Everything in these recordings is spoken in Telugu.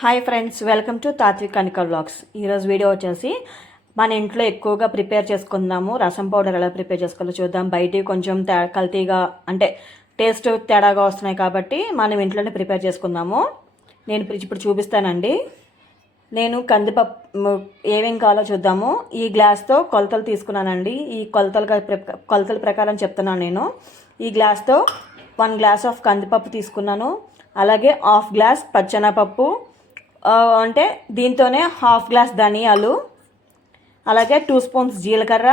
Hi friends, welcome to Tatvik Kanika vlogs. ఈరోజు వీడియో వచ్చేసి మన ఇంట్లో ఎక్కువగా ప్రిపేర్ చేసుకుందాము. రసం పౌడర్ ఎలా ప్రిపేర్ చేసుకోవాలో చూద్దాం. బయటికి కొంచెం కల్తీగా అంటే టేస్ట్ తేడాగా వస్తున్నాయి కాబట్టి మనం ఇంట్లోనే ప్రిపేర్ చేసుకుందాము. నేను ఇప్పుడు చూపిస్తానండి. నేను కందిపప్పు ఏమేం కావాలో చూద్దాము. ఈ గ్లాస్తో కొలతలు తీసుకున్నానండి. ఈ కొలతల ప్రకారం చెప్తున్నాను నేను. ఈ గ్లాస్తో 1 గ్లాస్ ఆఫ్ కందిపప్పు తీసుకున్నాను. అలాగే హాఫ్ గ్లాస్ పచ్చెనపప్పు, అంటే దీంతోనే హాఫ్ గ్లాస్ ధనియాలు, అలాగే 2 స్పూన్స్ జీలకర్ర,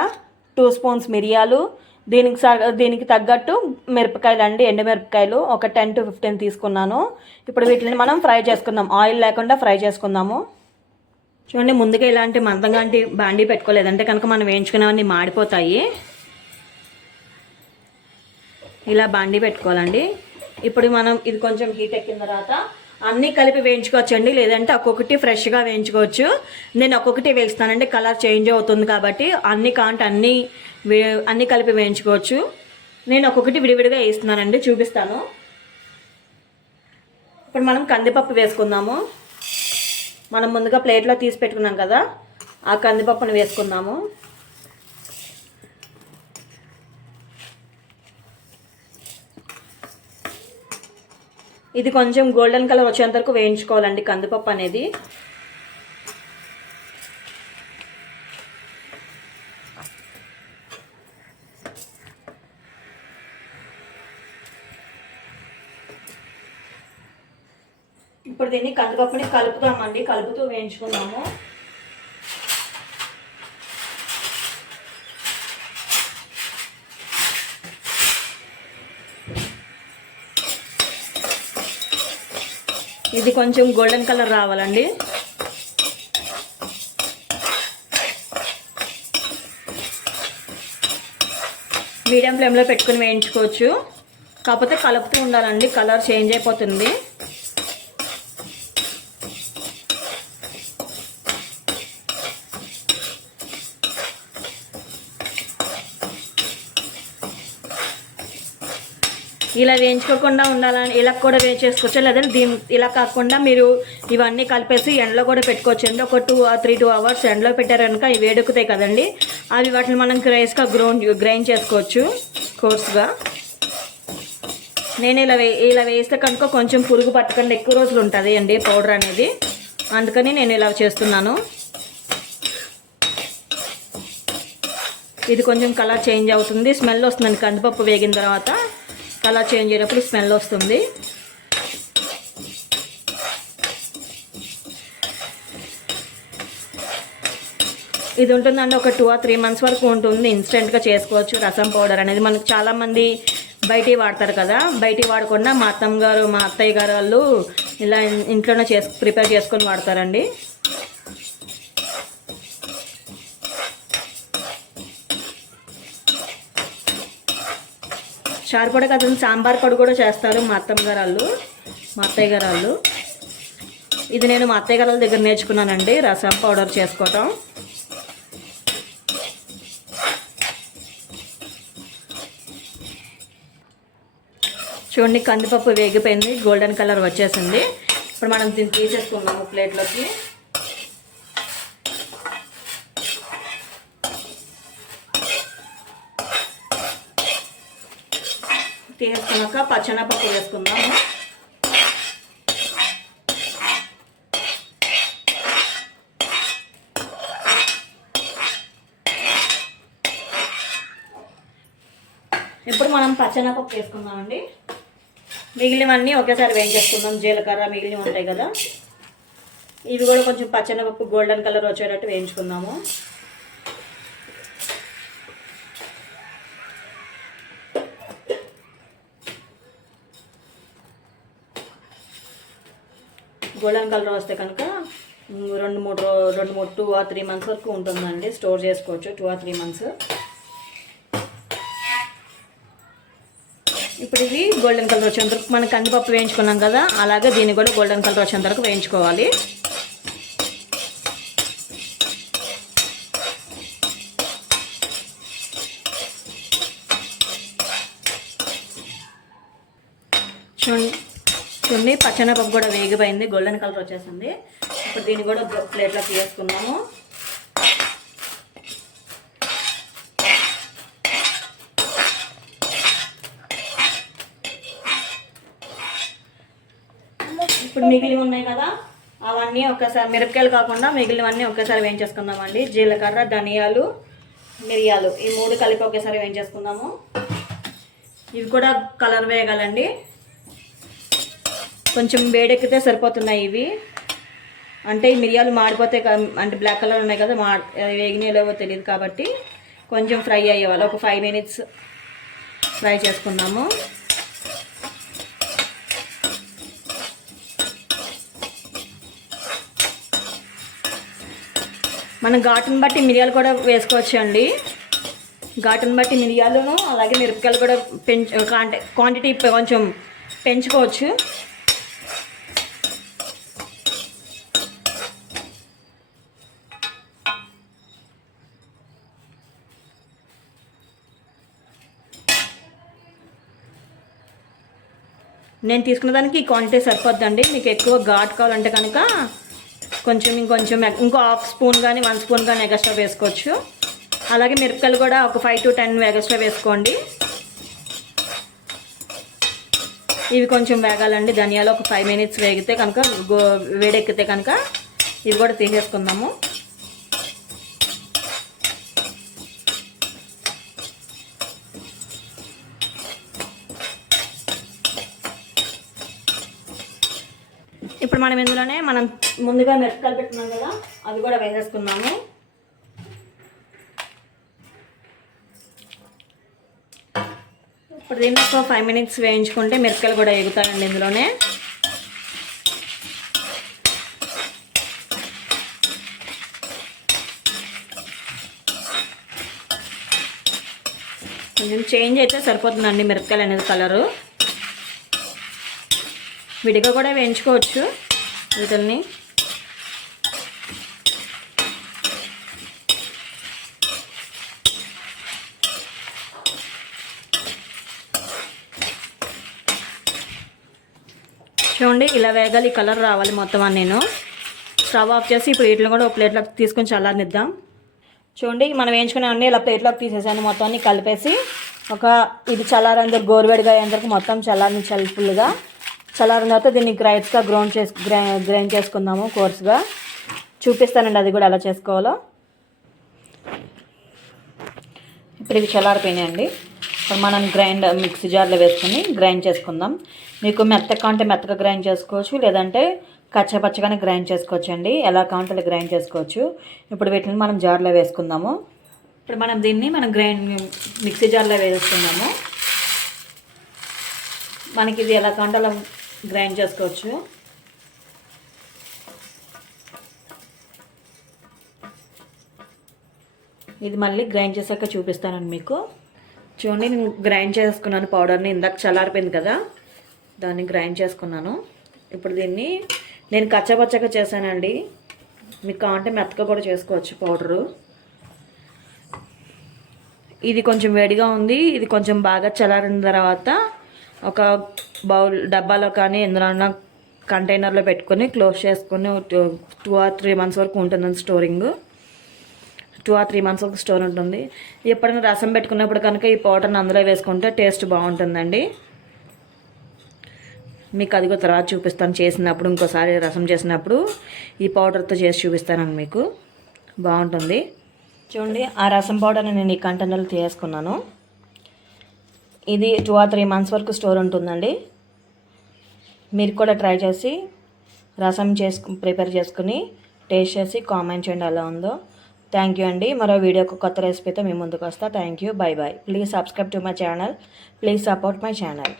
2 స్పూన్స్ మిరియాలు, దీనికి తగ్గట్టు మిరపకాయలు అండి, ఎండుమిరపకాయలు ఒక 10 to 15 తీసుకున్నాను. ఇప్పుడు వీటిని మనం ఫ్రై చేసుకుందాం. ఆయిల్ లేకుండా ఫ్రై చేసుకుందాము. చూడండి, ముందుగా ఇలాంటి మందంగా బాండీ పెట్టుకోలేదంటే కనుక మనం వేయించుకునేవన్నీ మాడిపోతాయి. ఇలా బాండీ పెట్టుకోవాలండి. ఇప్పుడు మనం ఇది కొంచెం హీట్ ఎక్కిన తర్వాత అన్నీ కలిపి వేయించుకోవచ్చండి, లేదంటే ఒక్కొక్కటి ఫ్రెష్గా వేయించుకోవచ్చు. నేను ఒక్కొక్కటి వేస్తానండి, కలర్ చేంజ్ అవుతుంది కాబట్టి. అన్నీ కలిపి వేయించుకోవచ్చు. నేను ఒక్కొక్కటి విడివిడిగా వేస్తున్నానండి, చూపిస్తాను. ఇప్పుడు మనం కందిపప్పు వేసుకుందాము. మనం ముందుగా ప్లేట్లో తీసి పెట్టుకున్నాం కదా, ఆ కందిపప్పును వేసుకుందాము. ఇది కొంచెం గోల్డెన్ కలర్ వచ్చేంత వరకు వేయించుకోవాలండి కందిపప్పు అనేది. ఇప్పుడు దీన్ని కందిపప్పుని కలుపుతామండి, కలుపుతూ వేయించుకుందాము. ఇది కొంచెం గోల్డెన్ కలర్ రావాలండి. మీడియం ఫ్లేమ్లో పెట్టుకుని వేయించుకోవచ్చు, కాకపోతే కలుపుతూ ఉండాలండి, కలర్ చేంజ్ అయిపోతుంది. ఇలా వేయించుకోకుండా ఉండాలని ఇలా కూడా వేయించేసుకోవచ్చు, లేదంటే ఇలా కాకుండా మీరు ఇవన్నీ కలిపేసి ఎండలో కూడా పెట్టుకోవచ్చు అండి. ఒక 2 or 3 hours ఎండలో పెట్టారు కనుక ఇవి వేడెక్కుతాయి కదండి, అవి వాటిని మనం క్రైస్గా గ్రైండ్ చేసుకోవచ్చు కోర్స్గా. నేను ఇలా వేస్తే కనుక కొంచెం పురుగు పట్టకుండా ఎక్కువ రోజులు ఉంటుంది అండి పౌడర్ అనేది, అందుకని నేను ఇలా చేస్తున్నాను. ఇది కొంచెం కలర్ చేంజ్ అవుతుంది, స్మెల్ వస్తుందండి. కందిపప్పు వేగిన తర్వాత కలర్ చేంజ్ అయినప్పుడు స్మెల్ వస్తుంది. ఇది ఉంటుందండి, ఒక 2 or 3 months వరకు ఉంటుంది. ఇన్స్టెంట్గా చేసుకోవచ్చు. రసం పౌడర్ అనేది మనకు చాలామంది బయటికి వాడతారు కదా, బయటికి వాడకుండా మా అత్తయ్య గారు వాళ్ళు ఇలా ఇంట్లోనే ప్రిపేర్ చేసుకొని వాడతారండి. చారు పొడి కాదండి, సాంబార్ పొడి కూడా చేస్తారు మా అత్తయ్య గారు వాళ్ళు. ఇది నేను మా అత్తయ్య గారి దగ్గర నేర్చుకున్నానండి రసం పౌడర్ చేసుకోవటం. చూడండి, కందిపప్పు వేగిపోయింది, గోల్డెన్ కలర్ వచ్చేసింది. ఇప్పుడు మనం దీన్ని తీసేసుకున్నాము ప్లేట్లోకి. తీసేసుకున్నాక పచ్చెనపప్పు వేసుకుందాము. ఇప్పుడు మనం పచ్చెనపప్పు వేసుకుందామండి. మిగిలినవన్నీ ఒకేసారి వేయించేసుకుందాం. జీలకర్ర మిగిలినవి ఉంటాయి కదా, ఇవి కూడా కొంచెం పచ్చెనపప్పు గోల్డెన్ కలర్ వచ్చేటట్టు వేయించుకుందాము. గోల్డెన్ కలర్ వస్తే కనుక 2 or 3 months వరకు ఉంటుందండి, స్టోర్ చేసుకోవచ్చు 2 or 3 months. ఇప్పుడు ఇది గోల్డెన్ కలర్ వచ్చేంత వరకు మనం కందిపప్పు వేయించుకున్నాం కదా, అలాగే దీన్ని కూడా గోల్డెన్ కలర్ వచ్చేంత వరకు వేయించుకోవాలి. చూడండి, పచ్చెనపప్పు కూడా వేగిపోయింది, గోల్డెన్ కలర్ వచ్చేసింది. ఇప్పుడు దీన్ని కూడా ప్లేట్లో తీసుకున్నాము. ఇప్పుడు మిగిలి ఉన్నాయి కదా, అవన్నీ ఒక్కసారి, మిరపకాయలు కాకుండా మిగిలినవన్నీ ఒకేసారి వేయించేసుకుందామండి. జీలకర్ర, ధనియాలు, మిరియాలు ఈ 3 కలిపి ఒకేసారి వేయించేసుకుందాము. ఇవి కూడా కలర్ వేయగలండి, కొంచెం వేడెక్కితే సరిపోతున్నాయి ఇవి. అంటే ఈ మిరియాలు మాడిపోతే, అంటే బ్లాక్ కలర్ ఉన్నాయి కదా, వేగినాయో తెలియదు కాబట్టి కొంచెం ఫ్రై అయ్యేవాళ్ళు. ఒక 5 minutes ఫ్రై చేసుకుందాము. మనం ఘాటుని బట్టి మిరియాలు కూడా వేసుకోవచ్చు అండి. ఘాటుని బట్టి మిరియాలను అలాగే మిరపకాయలు కూడా క్వాంటిటీ కొంచెం పెంచుకోవచ్చు. నేను తీసుకున్న దానికి ఈ క్వాంటిటీ సరిపోద్దండి. మీకు ఎక్కువ ఘాటు కావాలంటే కనుక ఇంకొంచెం ఇంకో 1/2 స్పూన్ కానీ 1 స్పూన్ కానీ ఎక్స్ట్రా వేసుకోవచ్చు. అలాగే మిరపకాయలు కూడా ఒక 5 to 10 ఎక్స్ట్రా వేసుకోండి. ఇవి కొంచెం వేగాలండి. ధనియాలు ఒక 5 minutes వేగితే కనుక, వేడెక్కితే కనుక ఇవి కూడా తీసేసుకుందాము. ఇప్పుడు మనం ఇందులోనే మనం ముందుగా మిరపకాయలు పెట్టుకున్నాం కదా, అవి కూడా వేసేసుకున్నాము. ఇప్పుడు దీన్ని ఒక 5 minutes వేయించుకుంటే మిరపకాయలు కూడా ఎగుతాయండి ఇందులోనే. కొంచెం చేంజ్ అయితే సరిపోతుందండి మిరపకాయలు అనేది కలరు. విడిగా కూడా వేయించుకోవచ్చు వీటిని. చూడండి ఇలా వేగాలి, కలర్ రావాలి మొత్తం అని. నేను స్టవ్ ఆఫ్ చేసి ఇప్పుడు వీటిని కూడా ఒక ప్లేట్లోకి తీసుకొని చల్లారనిద్దాం. చూడండి మనం వేయించుకునేవన్నీ ఇలా ప్లేట్లోకి తీసేసాను, మొత్తాన్ని కలిపేసి ఇది చల్లారందరూ గోరువేడిగా అయ్యేందుకు మొత్తం చల్లారని ఫుల్గా చల్లారిన తర్వాత దీన్ని గ్రైట్స్గా గ్రైండ్ చేసుకుందాము. కోర్స్గా చూపిస్తానండి అది కూడా ఎలా చేసుకోవాలో. ఇప్పుడు ఇవి చల్లారిపోయినాయండి. ఇప్పుడు మనం మిక్సీ జార్లో వేసుకొని గ్రైండ్ చేసుకుందాం. మీకు మెత్తగా కావాలంటే మెత్తగా గ్రైండ్ చేసుకోవచ్చు, లేదంటే కచ్చపచ్చగానే గ్రైండ్ చేసుకోవచ్చు అండి. ఎలా కావాలంటే అలా గ్రైండ్ చేసుకోవచ్చు. ఇప్పుడు వీటిని మనం జార్లో వేసుకుందాము. ఇప్పుడు మనం దీన్ని మిక్సీ జార్లో వేసుకుందాము. మనకి ఇది ఎలా కావాలంటే అలా గ్రైండ్ చేసుకోవచ్చు. ఇది మళ్ళీ గ్రైండ్ చేశాక చూపిస్తానండి మీకు. చూడండి నేను గ్రైండ్ చేసుకున్నాను పౌడర్ని. ఇందాక చల్లారిపోయింది కదా, దాన్ని గ్రైండ్ చేసుకున్నాను. ఇప్పుడు దీన్ని నేను కచ్చపచ్చగా చేశానండి. మీకు కావాలంటే మెత్తగా కూడా చేసుకోవచ్చు పౌడరు. ఇది కొంచెం వేడిగా ఉంది. ఇది కొంచెం బాగా చల్లారిన తర్వాత ఒక డబ్బాలో కానీ ఎందులో కంటైనర్లో పెట్టుకొని క్లోజ్ చేసుకొని 2 or 3 months వరకు ఉంటుందండి స్టోరింగ్. 2 or 3 months వరకు స్టోర్ ఉంటుంది. ఎప్పుడైనా రసం పెట్టుకున్నప్పుడు కనుక ఈ పౌడర్ని అందులో వేసుకుంటే టేస్ట్ బాగుంటుందండి. మీకు అది కూడా తర్వాత చూపిస్తాను. చేసినప్పుడు ఇంకోసారి రసం చేసినప్పుడు ఈ పౌడర్తో చేసి చూపిస్తానండి, మీకు బాగుంటుంది. చూడండి ఆ రసం పౌడర్ని నేను ఈ కంటైనర్లో తీసుకున్నాను. ఇది 2 or 3 months వరకు స్టోర్ ఉంటుందండి. మీరు కూడా ట్రై చేసి రసం ప్రిపేర్ చేసుకుని టేస్ట్ చేసి కామెంట్ చేయండి ఎలా ఉందో. థ్యాంక్ యూ అండి. మరో వీడియోకి కొత్త రెసిపీతో మీ ముందుకు వస్తా. Thank you. Bye bye. Please subscribe to my channel. Please support my channel.